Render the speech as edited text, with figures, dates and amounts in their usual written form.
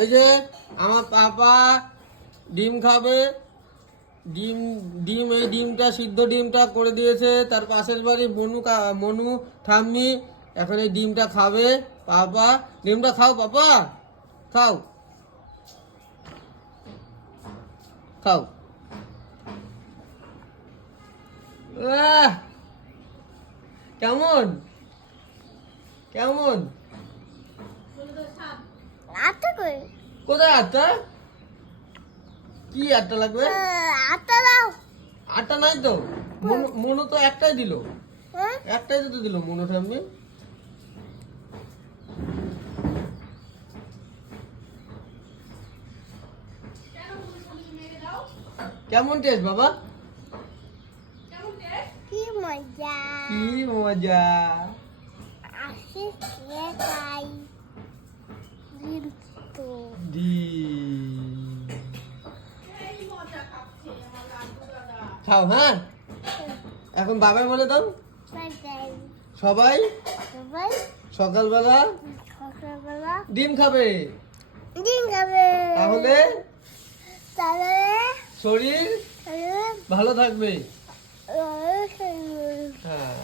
এই যে আমার পাপা ডিম খাবে, ডিম ডিম এই ডিমটা সিদ্ধ ডিমটা করে দিয়েছে। তার পাশের বাড়ি মনু ঠাম্মি এখন এই ডিমটা খাবে। পাপা ডিমটা খাও, পাপা খাও খাও। আহ, কেমন কেমন? আটা কই? কোথায় আটটা? কি আটটা লাগবে? আটা দাও। আটটা নাই তো। মনু তো একটাই দিল, হ্যাঁ? একটাই তো দিল মনু ঠাম্মি। কেমন টেস্ট বাবা? কি মজা। কি মজা। আসে খেয়ে খাই কিন্তু ডিম খাও। হ্যাঁ, এখন বাবাই বলে দাও। বাজাই সবাই সবাই সকালবেলা সকালবেলা ডিম খাবে, ডিম খাবে। তাহলে তাহলে শরীর ভালো থাকবে। হ্যাঁ।